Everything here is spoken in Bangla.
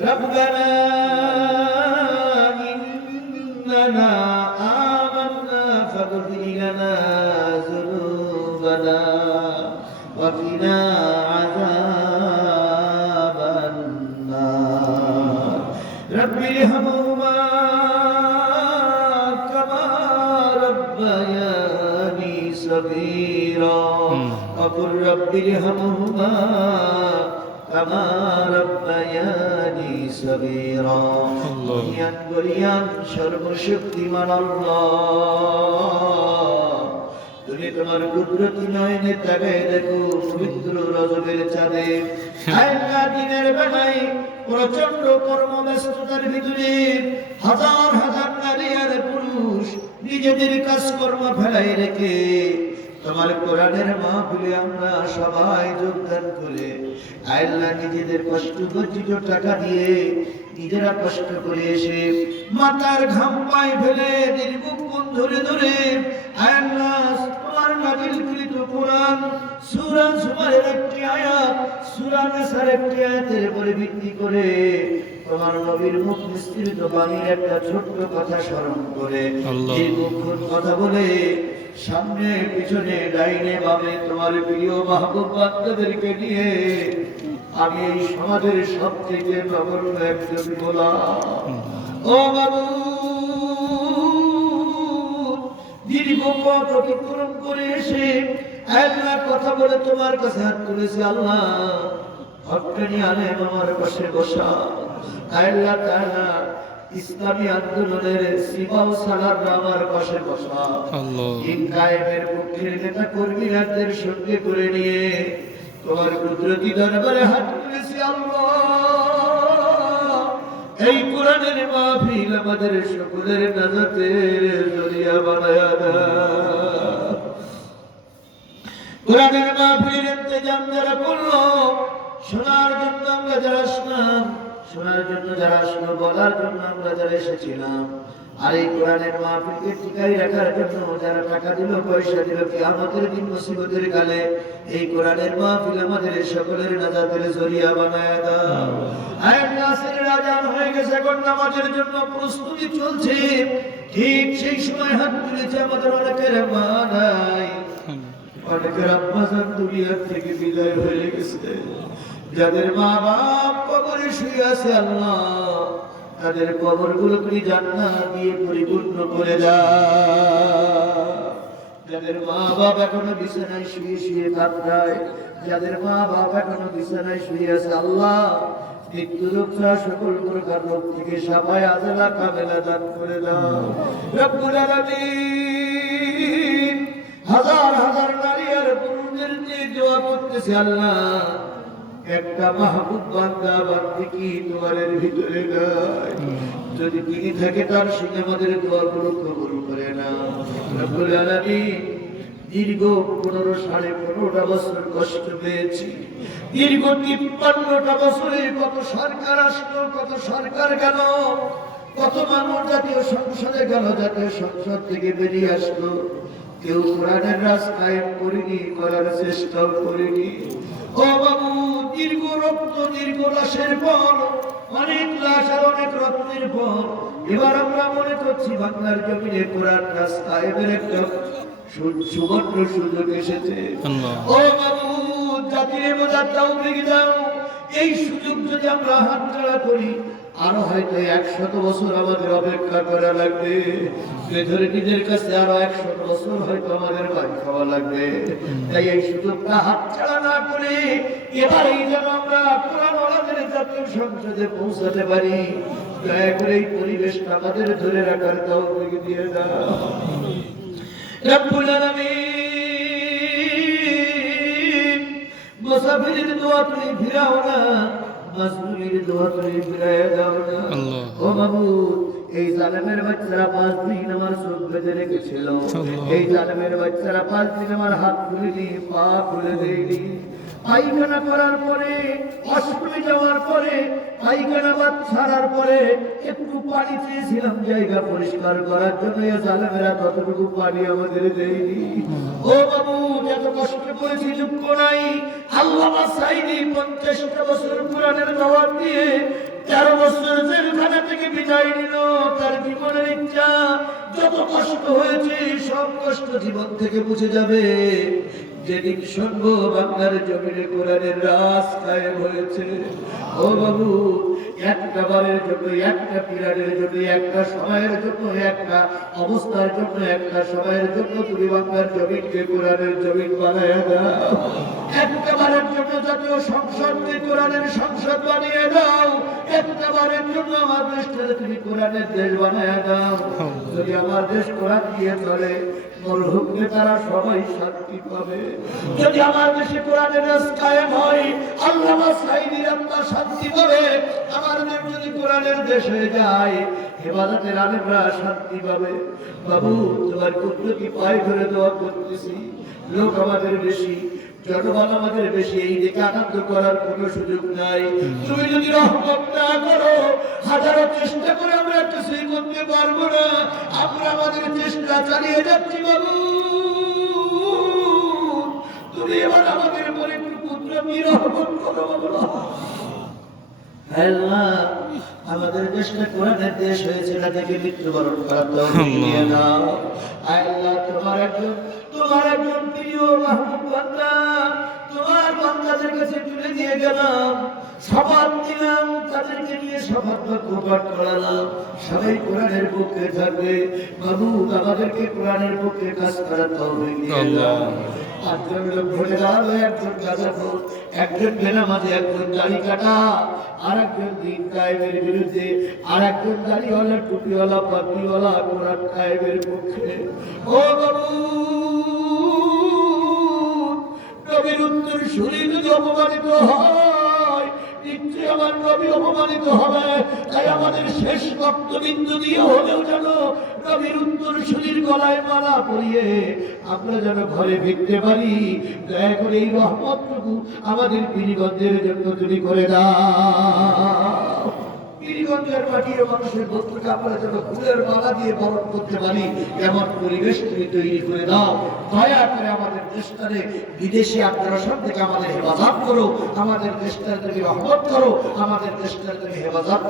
ربنا إننا آمنا فاغفر لنا ذنوبنا وقنا عذاب النار. رب ارحمهما كما ربياني صغيرا. وقل رب ارحمهما كما ربياني صغيرا الله. বলিয়ান বলিয়ান সর্বশক্তিমান আল্লাহ তুমি তোমার কুদরতি নয়নে তাকায় দেখো পবিত্র রজবের চাঁদে আল্লাহ দিনের বেলায় প্রচন্ড কর্মব্যস্ততার ভিতরে হাজার হাজার নারী আর পুরুষ নিজেদের কাজকর্ম ফেলাই রেখে তোমার কোরআনের মাহফিলে আমরা সবাই যোগদান করে আল্লাহ নিজেদের কষ্ট গর্জিত টাকা দিয়ে নিজেরা কষ্ট করে এসে মাতার ঘাম পায়ে ফেলে দীর্ঘক্ষণ ধরে ধরে। আল্লাহ, তোমার নাজিলকৃত কোরআন, সূরা সুমারের একটি আয়াত, সূরা নিসার একটি আয়াতের উপরে ভিত্তি করে তোমার নবীর মুখ নিঃসৃত বাণীর একটা ছোট্ট কথা স্মরণ করে। দীর্ঘক্ষণ কথা বলে সামনে পিছনে ডাইনে বামে তোমার প্রিয় মাহবুব বাচ্চাদেরকে নিয়ে আমি এই সমাজের সব থেকে নগণ্য একজন গোলাম। ও বাবু দীর্ঘ পথ অতিক্রম করে এসে আল্লাহ কথা বলে তোমার কাছে হাত তুলেছে আল্লাহ। হকানি আলেম আমার পাশে বসা। আল্লাহ তাআলা ইসলামী আন্দোলনের সালার পাশে বসা। দিন কায়েমের পক্ষের নেতা কর্মীরাদের সঙ্গে করে নিয়ে তোমার কুদরতি দরবারে হাত তুলেছি আল্লাহ। এই কোরআনের মাহফিল আমাদের সকলের নাজাতের শোনার জন্য যারা আসলো, বলার জন্য আমরা যারা এসেছিলাম, আর এই কোরআনের মাহফিলকে টিকাই রাখার জন্য যারা টাকা দিল, পয়সা দিল কি আমাদের দিন মুসিবতের কালে এই কোরআনের মাহফিল আমাদের সকলের নাজাতের জরিয়া বানায় দাও। আয় রাজান হয়ে গেছে, এখন নামাজের জন্য প্রস্তুতি চলছে। ঠিক সেই সময় হাত তুলেছে আমাদের অনেকের মা অনেকের আব্বাসান দুনিয়ার থেকে বিদায় হয়ে গেছে। যাদের মা বাপ কবরে শুয়ে আছে আল্লাহ, তাদের কবরগুলো তুমি দিয়ে পরিপূর্ণ করে দাও যাদের মা বাপ এখনও বিছানায় শুয়ে শুয়ে কাঁদায় যাদের মা বাপ এখনও বিছানায় শুয়ে আছে আল্লাহ সকল থেকে সাফাই আজলা করে হাজার হাজার আর করতেছে আল্লাহ। একটা মাহবুব বান্দা বান্দি কি তোমারের ভিতরে গায় যদি তিনি থাকে তার সঙ্গে আমাদের দোয়াগুলো কবুল করে না। রব্বুল আলামিন দীর্ঘ পনেরো সাড়ে পনেরোটা বছর কষ্ট পেয়েছি। দীর্ঘ তিপ্পান্নটা বছরে কত সরকার আসলো, কত সরকার গেল, কত মানুষ জাতীয় সংসদে গেল, জাতীয় সংসদ থেকে বেরিয়ে আসলো। কেউ কোরআনের রাস্তায় করিনি করার চেষ্টাও করিনি। ও বাবু দীর্ঘ রক্ত দীর্ঘ লাশের পর অনেক লাশ আর অনেক রক্তের পর। এবার আমরা মনে করছি বাংলার জমিনে কোরআন রাস্তায় একটা সুবর্ণ সুযোগ এসেছে। ও বাবু জাতির মজার দাও দাও। এই সুযোগ যদি আমরা হাত করি আরও হয়তো একশত বছর আমাদের অপেক্ষা করা লাগবে। নিজের কাছে আরও একশত বছর হয়তো আমাদের বাড়ি খাওয়া লাগবে। তাই এই সুযোগটা হাতছাড়া না করে এবারেই যেন আমরা কোরআন ওয়ালাদের জাতীয় সংসদে পৌঁছাতে পারি। দয়া করে এই পরিবেশটা আমাদের ধরে রাখার তাও দিয়ে দাও। রব্বুল আলামিন, মুসাফিরের দোয়া তুমি ফিরাও না। মাজলুমের দোয়া ফিরাইয়া দাও না। আল্লাহ। ও মাবুদ এই জালেমের বাচ্চারা পাঁচ দিন আমার চোখ বেঁধে রেখেছিল। এই জালেমের বাচ্চারা পাঁচ দিন আমার হাত খুলেনি পা খুলে দেয়নি। পায়খানা করার পরে অষ্টমী যাওয়ার পরে পায়খানা বাদ ছাড়ার পরে একটু পানি চেয়েছিলাম জায়গা পরিষ্কার করার জন্য জালেমেরা ততটুকু পানি আমাদের দেয়নি। ও বাবু যত কষ্ট করেছি দুঃখ নাই। আল্লাহ সাইদি পঞ্চাশটা বছর কোরআনের দাওয়াত দিয়ে তেরো বছর জেলখানা থেকে বিদায় নিল। তার জীবনের ইচ্ছা, যত কষ্ট হয়েছে, সব কষ্ট জীবন থেকে বুঝে যাবে। যেদিন শুনব বাংলার জমিনে কোরআনের রাস কায়েম হয়েছে। ও বাবু একটা বারের জন্য, একটা পিরিয়ডের জন্য, একটা সময়ের জন্য, একটা অবস্থার জন্য, একটা সময়ের জন্য তুমি বাংলার জমিনকে কোরআনের জমিন বানায় দাও। একটা বারের জন্য জাতীয় সংসদকে কোরআনের সংসদ বানিয়ে দাও। একটা বারের জন্য আমার তুমি কোরআনের দেশ বানায় দাও। যদি আমার দেশ কোরআন দিয়ে চলে মরহুমকে তারা সবাই শান্তি পাবে। যদি আমার দেশে কোরআনের হয় শান্তি পাবে। আমার দেশ যদি কোরআনের দেশ যায়, হেফাজতের আলেমরা শান্তি পাবে। বাবু, তোমার কুদরতি পায়ে ধরে দোয়া করতেছি। লোক আমাদের বেশি জনবল আমাদের বেশি, এই দিকে আনন্দ করার কোনো সুযোগ নাই। তুমি যদি রহমত না করো, হাজারো চেষ্টা করে আমরা কিছুই করতে পারব না। আমরা আমাদের চেষ্টা চালিয়ে যাচ্ছি, বাবু। তুমি এবার আমাদের উপরে একটু পুত্র রহমত করো, বাবা। আমাদের দেশটা কোরআনের দেশ হয়েছে না থেকে মৃত্যুবরণ করার তো দাও। আল্লাহ তোমার একজন তোমার একজন প্রিয় মাহবুব বান্দা। তোমার বান্দাদের কাছে তুলে দিয়ে গেলাম। সাবান দিলাম। তাদেরকে নিয়ে বাক্য পাঠ করালাম। সবাই কোরআনের পক্ষে থাকবে। বাবু আমাদেরকে কোরআনের পক্ষে কাজ করার তৌফিক দিয়ে দাও। একজন লোক ভরে দাঁড়াল একজন গাঁজাখোর একজন বেনামাজি একজন দাড়ি কাটা আর একজন দিন কায়েমের বিরুদ্ধে আর একজন দাড়িওয়ালা টুপিওয়ালা পাগড়িওয়ালা কোরআন কায়েমের পক্ষে। ও বাবু নবীর উত্তর অপমানিত হয় নিশ্চয়ই আমার নবী অপমানিত হবে। তাই আমাদের শেষ রক্তবিন্দু দিয়ে হলেও যেন নবীর উত্তর শরীর গলায় মালা পরিয়ে আমরা যেন ঘরে ফিরতে পারি। দয়া করে এই রহমতটুকু আমাদের পীরগঞ্জের জন্য তুমি করে দাও। পীরগঞ্জের মাটির মানুষের বস্তুকে আমরা যেন ফুলের মালা দিয়ে বরণ করতে পারি, এমন পরিবেশ তুমি তৈরি করে দাও। দয়া করে আমাদের দেশটারে, বিদেশি আগ্রাসন থেকে আমাদের হেফাজত করো। আমাদের দেশটার তুমি রহমত করো। আমাদের দেশটার তুমি হেফাজত